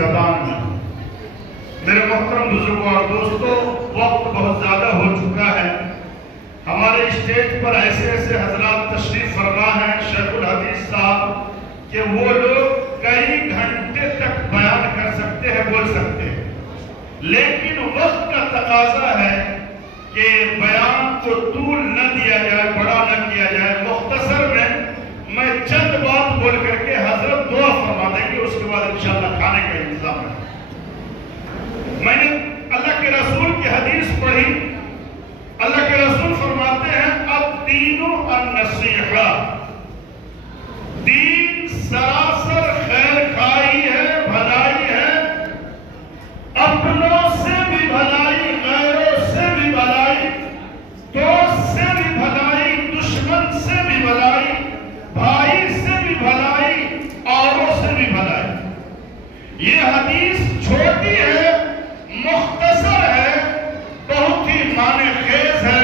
زبان میں۔ میرے محترم بزرگوں اور دوستوں، وقت بہت زیادہ ہو چکا ہے۔ ہمارے اسٹیج پر ایسے ایسے حضرات تشریف فرما ہیں شیخ الحدیث صاحب کہ وہ لوگ کئی گھنٹے تک بیان کر سکتے ہیں، بول سکتے ہیں، لیکن وقت کا تقاضا ہے کہ بیان کو طول نہ دیا جائے، بڑا نہ کیا جائے۔ مختصر میں چند بات بول کر کے حضرت دعا فرما دیں گے، اس کے بعد انشاءاللہ کھانے کا انتظام ہے۔ میں نے اللہ کے رسول کی حدیث پڑھی، اللہ کے رسول فرماتے ہیں الدین النصیحہ، دین سراسر خیر خواہی ہے، بھلائی ہے، اپنوں سے بھی بھلائی، غیروں سے بھی بھلائی، دوست سے بھی بھلائی، دشمن سے بھی بھلائی، بھائی سے بھی بھلائی، اوروں سے بھی بھلائی۔ یہ حدیث چھوٹی ہے، مختصر ہے، بہت ہی معنی خیز ہے،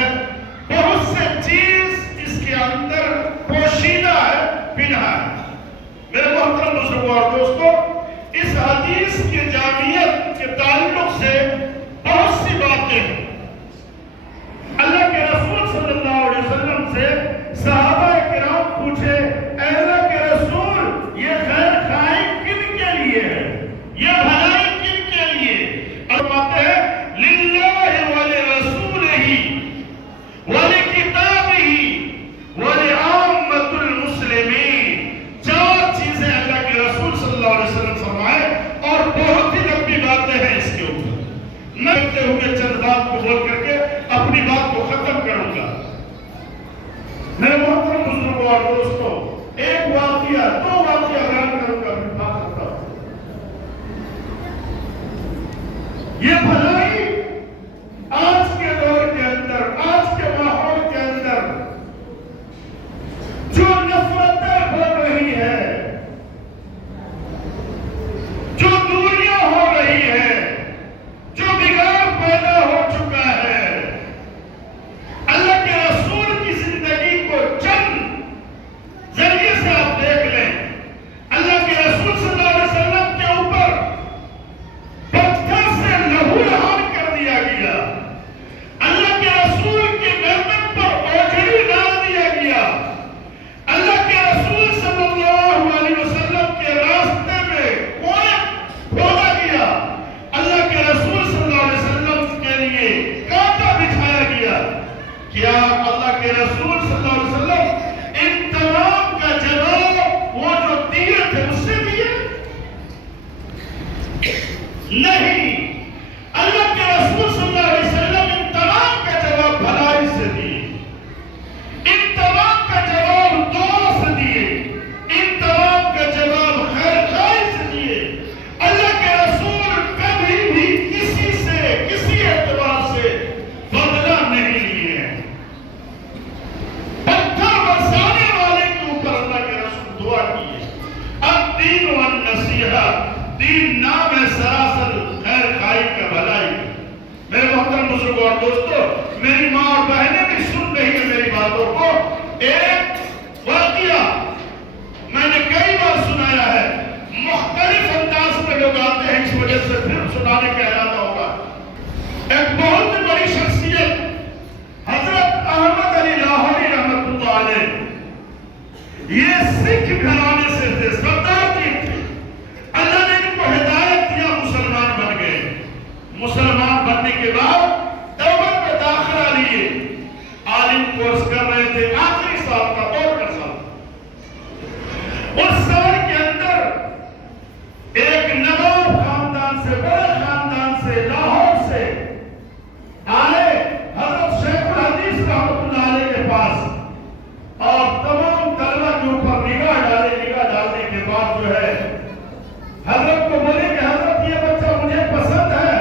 بہت سے چیز اس کے اندر پوشیدہ ہے، پنہا ہے۔ میرے محترم بزرگوں اور دوستوں، اس حدیث کی جامعیت کے تعلق سے بہت سی باتیں ہیں۔ اللہ کے رسول صلی اللہ علیہ وسلم سے صحابہ کرام پوچھے، اے اللہ کے رسول، یہ خیر خواہی کن کے لیے ہے، یہ بھلائی کن کے لیے؟ فرماتے ہیں للہ ولرسولہ ولکتابہ ولعامۃ المسلمین۔ چار چیزیں اللہ کے رسول صلی اللہ علیہ وسلم فرمائے، اور بہت ہی لمبی باتیں ہیں اس کے اوپر۔ نہ کہتے ہوئے چند بات کو بول کر کے اپنی بات کو ختم کروں گا۔ میرے محترم بزرگوں اور دوستوں، ایک واقعہ، دو واقعہ بیان کروں گا، پھر بات کرتا ہوں۔ یہ بھلائی آج کے دور کے اندر، آج کے ماحول کے اندر جو نفرتیں ہو رہی ہے، جو دوریاں ہو رہی ہے، جو بگاڑ پیدا ہو چکا ہے، اللہ کے رسول کی زندگی کو چند ذریعے سے آپ دیکھ لیں۔ اللہ کے رسول صلی اللہ علیہ وسلم کے اوپر پتھر سے لہو لہان کر دیا گیا، اللہ کے رسول کے گردن پر اوجھڑی ڈال دیا گیا، اللہ کے رسول صلی اللہ علیہ وسلم کے راستے میں کنویں کھودا گیا، اللہ کے رسول صلی اللہ علیہ وسلم کے لیے کانٹا بچھایا گیا۔ کیا اللہ کے رسول صلی اللہ علیہ وسلم ان تمام کا جواب وہ جو دیے تھے اس سے دیے؟ نہیں، اللہ کے رسول صلی اللہ علیہ وسلم ان تمام کا جواب بھلائی سے دیے، ان تمام کا جواب دعا سے دیے، ان تمام کا جواب خیر خواہی سے دیے۔ اللہ کے رسول کبھی بھی کسی سے کسی اعتبار سے بدلہ نہیں لیے ہیں۔ پتھر برسانے والے کے اوپر اللہ کے رسول دعا کیے۔ الدین والنصیحہ، دین نام ہے سراسر خیر خواہی کا، بھلائی۔ میرے محترم بزرگوں اور دوستوں، میری ماں اور بہنیں بھی سن رہی ہیں میری باتوں کو۔ ایک واقعہ میں نے کئی بار سنایا ہے، مختلف انداز میں لوگ آتے ہیں، اس وجہ سے پھر سنانے کا ارادہ ہوگا۔ ایک بہت بڑی شخصیت حضرت احمد علی لاہوری رحمۃ اللہ علیہ، یہ سکھ گھرانے سے تھے، سردار جی تھے۔ اللہ نے ان کو ہدایت دیا، مسلمان بن گئے۔ مسلمان بننے کے بعد دیوبند میں داخلہ لیے، عالم کورس کر رہے تھے، آخری سال کا، 2 کا سال۔ اس سال کے اندر ایک نواب خاندان سے، بڑے خاندان سے، لاہور سے آئے حضرت شیخ الحدیث رحمۃ اللہ علیہ کے پاس، اور تمام طلبہ کے اوپر نگاہ ڈالنے کے بعد جو ہے حضرت کو بولے کہ حضرت یہ بچہ مجھے پسند ہے،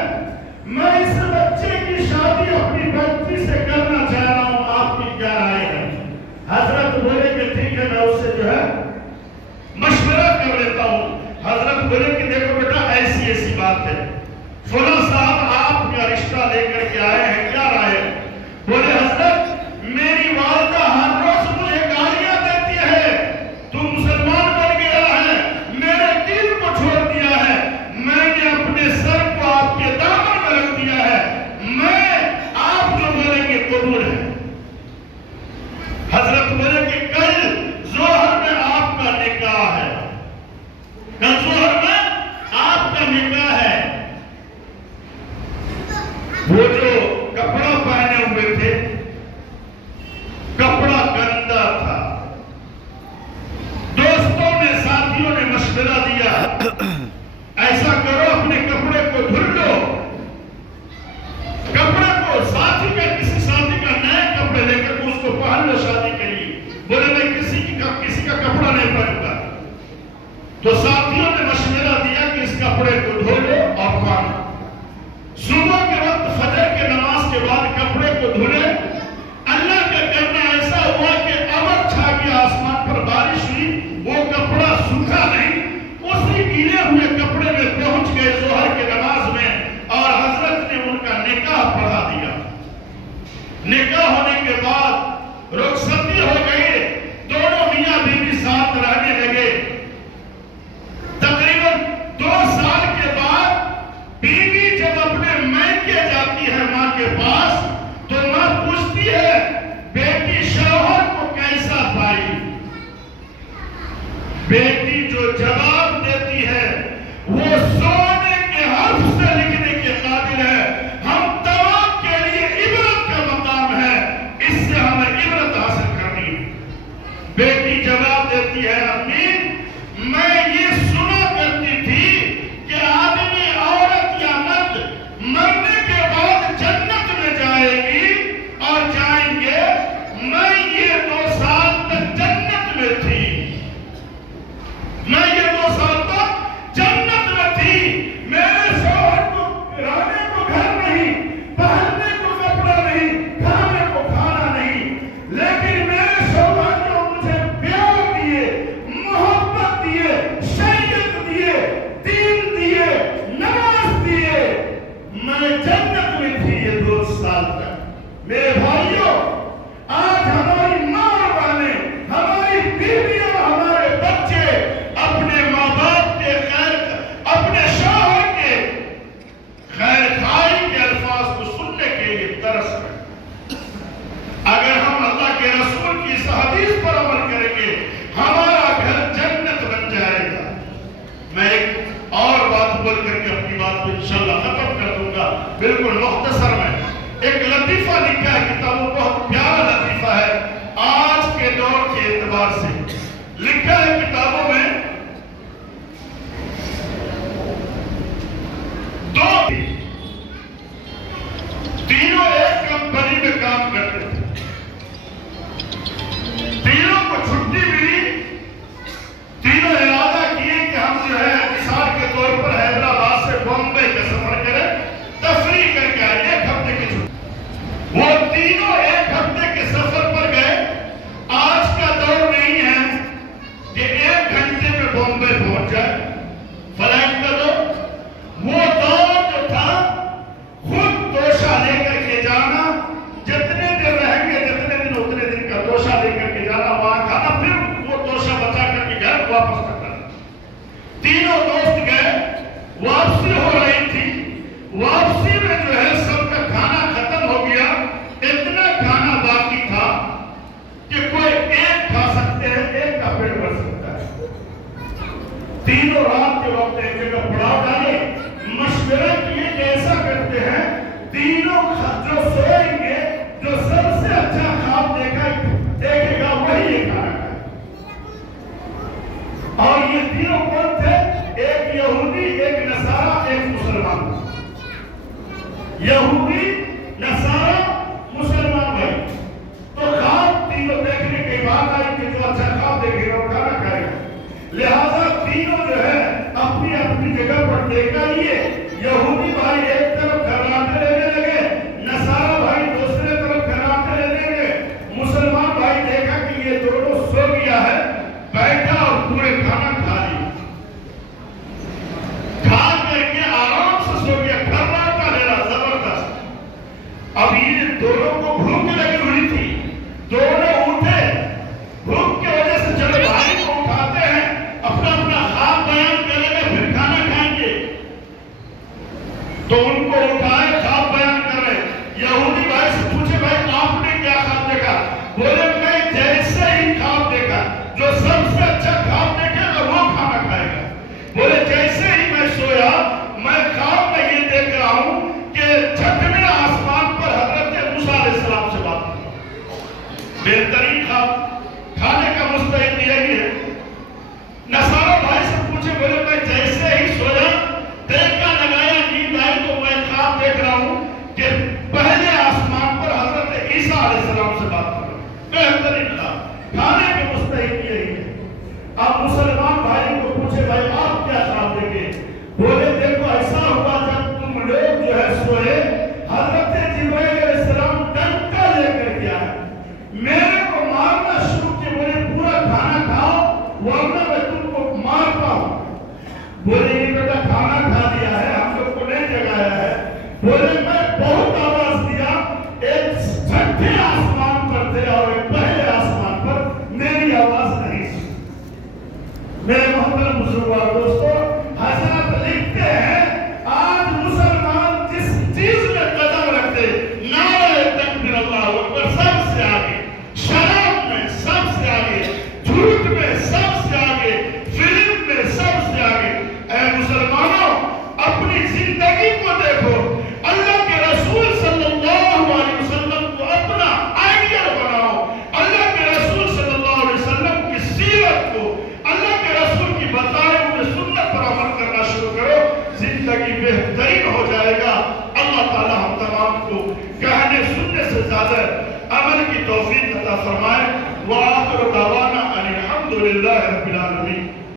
میں اس بچے کی شادی اپنی بچی سے کرنا چاہ رہا ہوں، آپ کی کیا رائے ہے؟ حضرت بولے کہ ٹھیک ہے، میں اس سے جو ہے مشورہ کر لیتا ہوں۔ حضرت بولے کہ دیکھو بیٹا، ایسی ایسی بات ہے، فلاں صاحب آپ کا رشتہ لے کر کے آئے ہیں، کیا رائے ہے؟ بولے حضرت میری والدہ ہر روز مجھے گالیاں دیتی ہے، تو مسلمان بن گیا ہے، میرے دین کو چھوڑ دیا ہے، میں نکاح ہے، وہ جو کپڑا پہنے ہوئے تھے کپڑا گندا تھا، دوستوں نے ساتھیوں نے مشورہ دیا ایسا کرو اپنے کپڑے کو دھل لو، کپڑے کو ساتھی کا کسی ساتھی کا نئے کپڑے لے کر اس کو پہن لو شادی کے لیے، بولے میں کسی کا کپڑا نہیں پہنوں گا، تو ساتھیوں نے مشورہ دیا کہ اس کپڑے کو دھو لو اور پہنو، صبح کے وقت فجر کے نماز کے بعد کپڑے کو دھلے، اللہ کا کرنا ایسا ہوا کہ ابر چھا گیا، آسمان پر بارش ہوئی، وہ کپڑا سوکھا نہیں، اسی گیلے ہوئے کپڑے میں پہنچ گئے ظہر کے نماز میں، اور حضرت نے ان کا نکاح پڑھا دیا۔ نکاح ہونے کے بعد رخصتی ہو گئی، دونوں میاں بیوی ساتھ رہنے لگے، تقریباً 2 سال کے بعد بیوی جب اپنے میکے جاتی ہے ماں کے پاس تو ماں پوچھتی ہے بیٹی شوہر کو کیسا پائی؟ بیٹی جو جواب دیتی ہے وہ سونے کے حرف سے لکھنے کے قابل ہے، ہم تمام کے لیے عبرت کا مقام ہے، اس سے ہمیں عبرت حاصل کرنی ہے۔ بیٹی جواب دیتی ہے امی میں یہ سنا کرتی تھی کہ آدمی عورت یا مرد مرنے کے بعد جنت میں جائے گی اور جائیں گے، میں یہ 2 سال تک جنت میں تھی، میں یہ 2 سال تک جنت میں تھی، میرے شوہر کو رہنے کو گھر نہیں، پہننے کو کپڑا نہیں، کھانے کو کھانا نہیں، لیکن میرے شوہر نے مجھے پیار دیے، محبت دیے، شریعت دیے، دین دیے، نماز دیے، میں جنت میں تھی یہ 2 سال تک۔ میرے بھائیوں آج ہماری ماں اور بہنیں، ہماری بیویاں، ہمارے بچے اپنے ماں باپ کے خیر، اپنے شوہر کے خیر خواہی کے الفاظ کو سننے کے لیے ترس رہے۔ اگر ہم اللہ کے رسول کی اس حدیث پر عمل کریں گے ہمارا گھر جنت بن جائے گا۔ میں ایک اور بات بول کر کے اپنی بات کو انشاءاللہ ختم کر دوں گا، بالکل مختصر میں ایک لطیفہ لکھا ہے کتابوں، بہت پیارا لطیفہ ہے، آج کے دور کے اعتبار سے لکھا ہے کتابوں میں، 2 تینوں ایک کمپنی میں کام کرتے تھے، تینوں کو چھٹی ملی، تینوں ارادہ کیے کہ ہم جو ہے مثال کے طور پر حیدرآباد سے بامبے کا سفر کریں، تفریح کر کے آئے، 1 ہفتے کی چھٹی، وہ تینوں 1 ہفتے کے سفر پر گئے۔ آج کا دور نہیں ہے کہ 1 گھنٹے میں بامبے پہنچ جائے، فلائٹ کا دور، وہ دور جو تھا خود توشہ لے کر کے جانا، جتنے دن رہیں گے جتنے دن اتنے دن کا توشہ لے کر کے جانا، وہاں کھانا، پھر وہ توشہ بچا کر کے گھر واپس کرنا۔ تینوں دوست گئے، واپسی ہو رہی تھی، واپسی میں جو ہے سب کا کھانا ختم ہو گیا، اتنا کھانا باقی تھا کہ کوئی 1 کھا سکتے ہیں، 1 کا پیٹ بھر سکتا ہے۔ تینوں رات کے وقت ایک جگہ پڑاؤ ڈالے، مشورہ کیے کہ ایسا کرتے ہیں تینوں جو سوئیں گے، جو سب سے اچھا خواب دیکھے گا وہی یہ کھانا کھائے۔ اور یہ تینوں کون تھے؟ ایک یہودی، ایک نصارہ، ایک مسلمان۔ یہودی، نصارہ، مسلمان بھائی، تو خواب تینوں دیکھنے کے بعد آئی کہ جو اچھا خواب دیکھے گا وہ کھانا کھائے گا، لہذا تینوں جو ہے اپنی اپنی جگہ پر دیکھا لیے، یہودی بھائی ایک طرف گھراتے لینے لگے، نصارہ بھائی دوسرے طرف گھراتے لینے لگے، مسلمان بھائی دیکھا کہ یہ دونوں سو گیا ہے، بیٹھا اور پورے کھانا کھا لیا، کھا کر کے آرام سے سو گیا، کھرراٹا لے رہا زبردست۔ اب یہ دونوں کو بھوک لگی ہوئی تھی، دونوں اٹھے، بھوک کی وجہ سے جب بھائی کو اٹھاتے ہیں اپنا اپنا خواب بیان کریں گے پھر کھانا کھائیں گے، تو ان کو اٹھائے خواب بیان کر رہے، یہودی بھائی سے پوچھے بھائی آپ نے کیا خواب دیکھا؟ بولے میں جیسے ہی خواب دیکھا، جو سب سے اچھا خواب دیکھے گا وہ کھانا کھائے گا، بولے جیسے ہی میں سویا بولے میں بہت آواز دیا، ایک چھٹے آسمان پر تھے اور ایک پہلے آسمان پر میری آواز نہیں سنی۔ میرے محترم بزرگوار دوستو، حضرت لکھتے ہیں آج مسلمان جس چیز میں قدم رکھتے، نعرہ تکبیر اللہ اکبر سب سے آگے، شراب میں سب سے آگے، جھوٹ میں سب سے آگے، فلم میں سب سے آگے۔ اے مسلمانوں، اپنی زندگی کو دیکھو، اللہ کے رسول صلی اللہ علیہ وسلم کو اپنا آئیڈیل بناؤ، اللہ کے رسول صلی اللہ علیہ وسلم کی سیرت کو، اللہ کے رسول کی بتائے ہوئے سنت پر عمل کرنا شروع کرو، زندگی بہترین ہو جائے گا۔ اللہ تعالی ہم تمام کو کہنے سننے سے زیادہ عمل کی توفیق عطا فرمائے۔ وآخر دعوانا ان الحمد للہ رب العالمین۔